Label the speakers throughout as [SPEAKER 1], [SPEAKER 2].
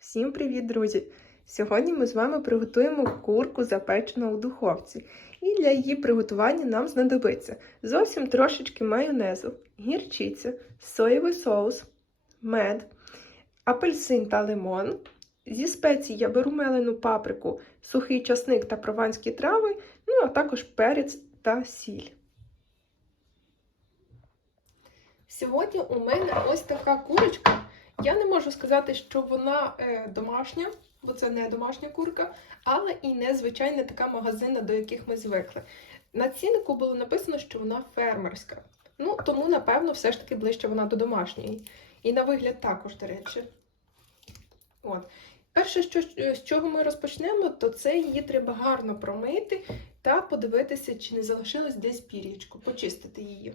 [SPEAKER 1] Всім привіт, друзі! Сьогодні ми з вами приготуємо курку запечену у духовці. І для її приготування нам знадобиться зовсім трошечки майонезу, гірчиця, соєвий соус, мед, апельсин та лимон. Зі спецій я беру мелену паприку, сухий часник та прованські трави, ну а також перець та сіль. Сьогодні у мене ось така курочка. Я не можу сказати, що вона е, домашня, бо це не домашня курка, але і не звичайна така магазинна, до яких ми звикли. На ціннику було написано, що вона фермерська. Ну, тому, напевно, все ж таки ближче вона до домашньої. І на вигляд також, до речі. От. Перше, що, з чого ми розпочнемо, то це її треба гарно промити та подивитися, чи не залишилось десь пір'ячко, почистити її.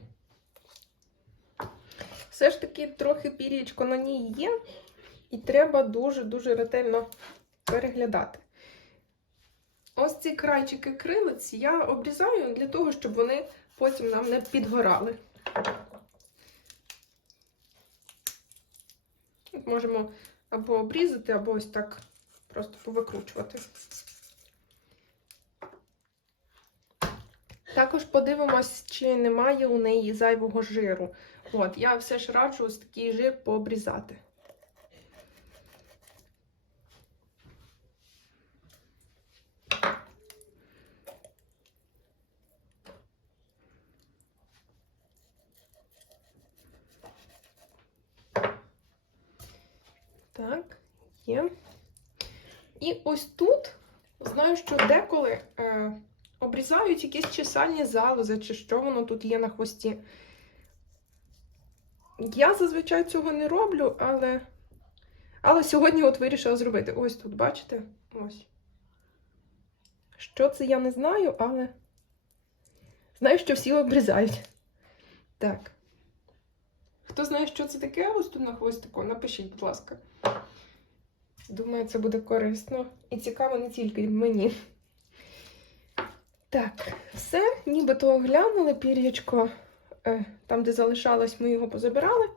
[SPEAKER 1] Все ж таки трохи пір'ячко на ній є, і треба дуже-дуже ретельно переглядати. Ось ці крайчики крилиць я обрізаю для того, щоб вони потім нам не підгорали. Можемо або обрізати, або ось так просто повикручувати. Також подивимось, чи немає у неї зайвого жиру. От, я все ж раджу ось такий жир пообрізати. Так, є. І ось тут знаю, що деколи е, обрізають якісь чесальні залози, чи що воно тут є на хвості. Я зазвичай цього не роблю, але але сьогодні от вирішила зробити. Ось тут, бачите? Ось. Що це я не знаю, але знаю, що всі обрізають. Так. Хто знає, що це таке, ось тут на хвостику, напишіть, будь ласка. Думаю, це буде корисно і цікаво не тільки мені. Так, все, нібито оглянули пір'ячко. Е, там, де залишалось, ми його позабирали,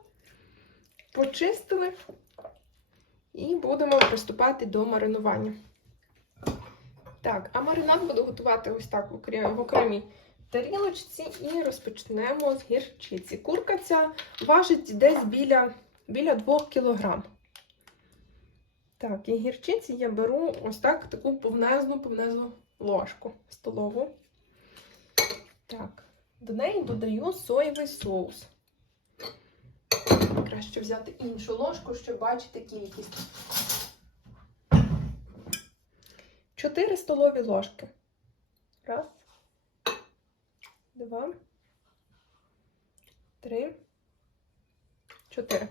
[SPEAKER 1] почистили і будемо приступати до маринування. Так, а маринад буду готувати ось так в окремій тарілочці і розпочнемо з гірчиці. Курка ця важить десь біля біля 2 кг. Так, і гірчиці я беру ось так таку повнезну повнезну ложку столову. Так. До неї додаю соєвий соус. Краще взяти іншу ложку, щоб бачити кількість. 4 столові ложки. Раз, два, три, чотири.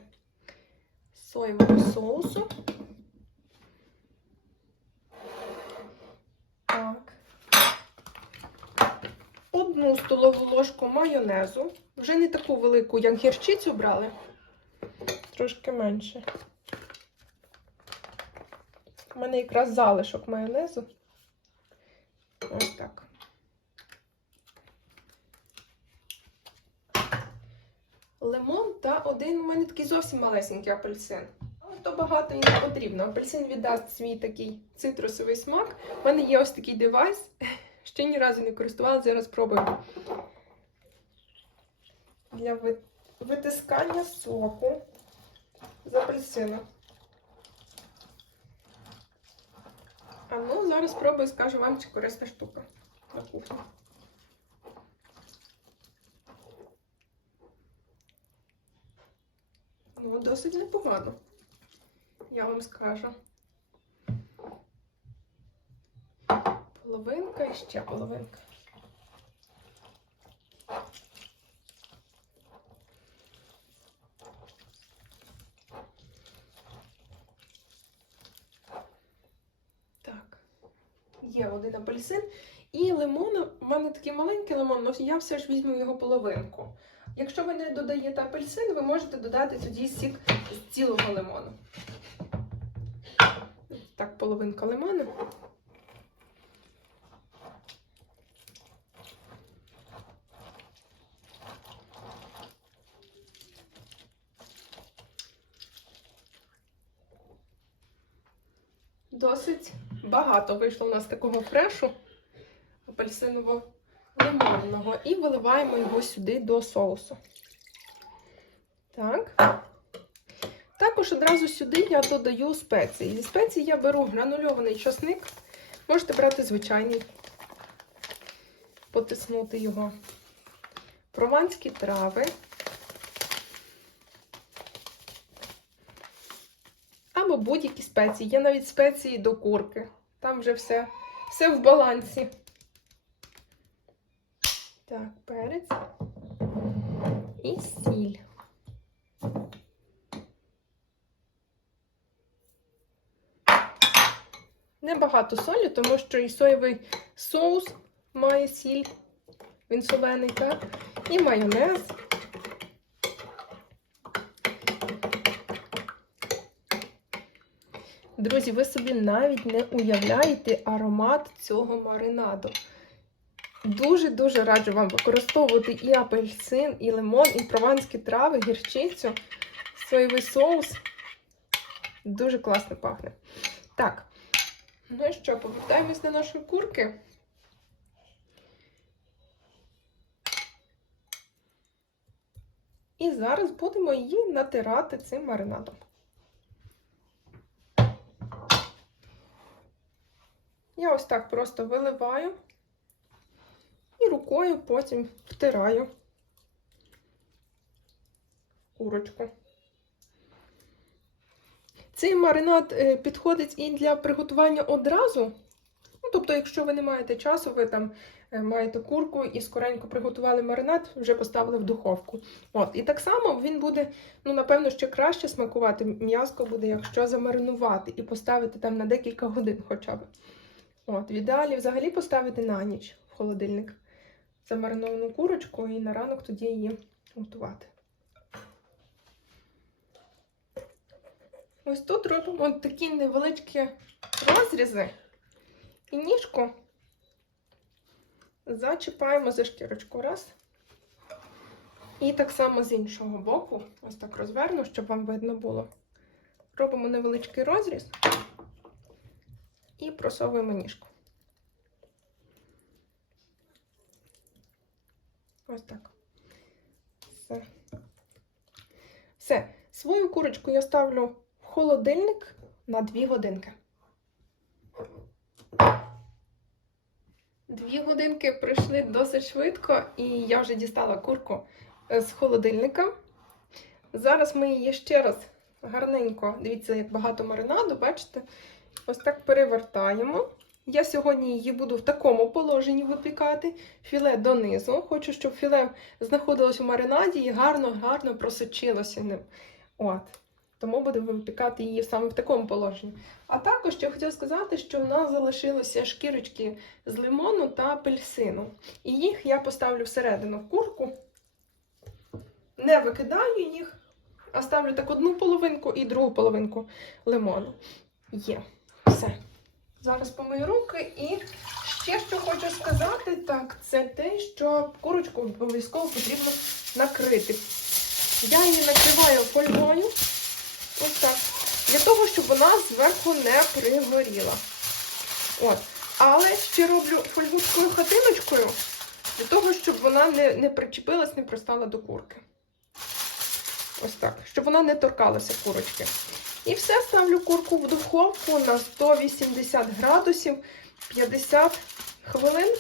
[SPEAKER 1] Соєвого соусу. Так одну столову ложку майонезу. Вже не таку велику, як гірчицю брали, трошки менше. У мене якраз залишок майонезу. Ось так. Лимон та один у мене такий зовсім малесенький апельсин. Але то багато і не потрібно. Апельсин віддасть свій такий цитрусовий смак. У мене є ось такий девайс. Ще ні разу не користувалася, зараз спробую. Для витискання соку з апельсину. А ну, зараз спробую, скажу вам, чи корисна штука на кухні. Ну, досить непогано, я вам скажу. Половинка і ще половинка. Так, є один апельсин. І лимон, у мене такий маленький лимон, але я все ж візьму його половинку. Якщо ви не додаєте апельсин, ви можете додати тоді сік з цілого лимону. Так, половинка лимону. Досить багато вийшло у нас такого фрешу апельсиново-лимонного. І виливаємо його сюди до соусу. Так. Також одразу сюди я додаю спеції. Зі спецій я беру гранульований часник. Можете брати звичайний, потиснути його. Прованські трави. Або будь-які спеції. Є навіть спеції до курки. Там вже все, все в балансі. Так, перець і сіль. Небагато солі, тому що і соєвий соус має сіль, він солений, так? І майонез. Друзі, ви собі навіть не уявляєте аромат цього маринаду. Дуже-дуже раджу вам використовувати і апельсин, і лимон, і прованські трави, гірчицю, соєвий соус. Дуже класно пахне. Так, ну і що, повертаємось до нашої курки. І зараз будемо її натирати цим маринадом. Я ось так просто виливаю і рукою потім втираю курочку. Цей маринад е, підходить і для приготування одразу. Ну, тобто, якщо ви не маєте часу, ви там е, маєте курку і скоренько приготували маринад, вже поставили в духовку. От, І так само він буде, ну, напевно, ще краще смакувати. М'язко буде, якщо замаринувати і поставити там на декілька годин хоча б. От, В ідеалі взагалі поставити на ніч в холодильник замариновану курочку і на ранок тоді її готувати. Ось тут робимо такі невеличкі розрізи і ніжку зачіпаємо за шкірочку. Раз. І так само з іншого боку, ось так розверну, щоб вам видно було. Робимо невеличкий розріз і просовуємо ніжку. Ось так. Все. Все. Свою курочку я ставлю в холодильник на 2 годинки. Дві годинки пройшли досить швидко, і я вже дістала курку е, з холодильника. Зараз ми її ще раз гарненько, дивіться, як багато маринаду, бачите? Ось так перевертаємо. Я сьогодні її буду в такому положенні випікати. Філе донизу. Хочу, щоб філе знаходилось у маринаді і гарно-гарно просочилося ним. От. Тому будемо випікати її саме в такому положенні. А також я хотіла сказати, що в нас залишилися шкірочки з лимону та апельсину. І їх я поставлю всередину в курку. Не викидаю їх, а ставлю так одну половинку і другу половинку лимону. Є. Все. Зараз помию руки і ще що хочу сказати, так, це те, що курочку обов'язково потрібно накрити. Я її накриваю фольгою, ось так, для того, щоб вона зверху не пригоріла. От. Але ще роблю фольгу такою хатиночкою, для того, щоб вона не, не причепилась, не пристала до курки. Ось так, щоб вона не торкалася курочки. І все, ставлю курку в духовку на 180 градусів 50 хвилин.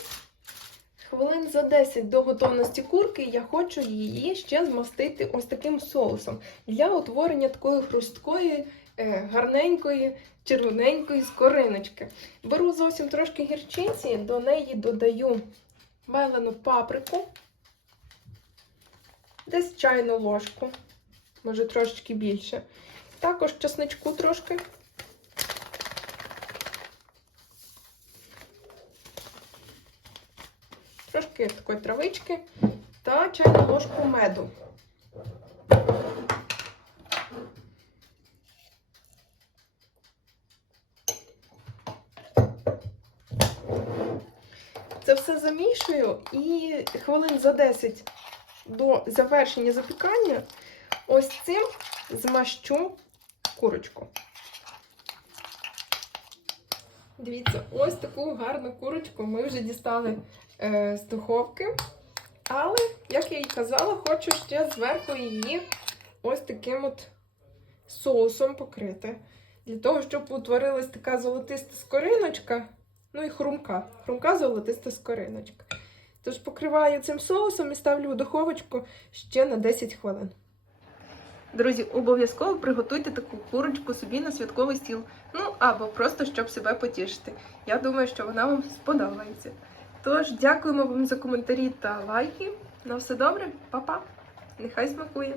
[SPEAKER 1] Хвилин за 10 до готовності курки я хочу її ще змастити ось таким соусом для утворення такої хрусткої, е, гарненької, червоненької скориночки. Беру зовсім трошки гірчиці, до неї додаю мелену паприку, десь чайну ложку, може трошечки більше. Також чесничку трошки. Трошки такої травички та чайну ложку меду. Це все замішую і хвилин за 10 до завершення запікання ось цим змащу курочку. Дивіться, ось таку гарну курочку ми вже дістали е, з духовки. Але, як я і казала, хочу ще зверху її ось таким от соусом покрити. Для того, щоб утворилась така золотиста скориночка, ну і хрумка. Хрумка золотиста скориночка. Тож покриваю цим соусом і ставлю в духовочку ще на 10 хвилин. Друзі, обов'язково приготуйте таку курочку собі на святковий стіл. Ну або просто щоб себе потішити. Я думаю, що вона вам сподобається. Тож, дякуємо вам за коментарі та лайки. На все добре, па-па! Нехай смакує!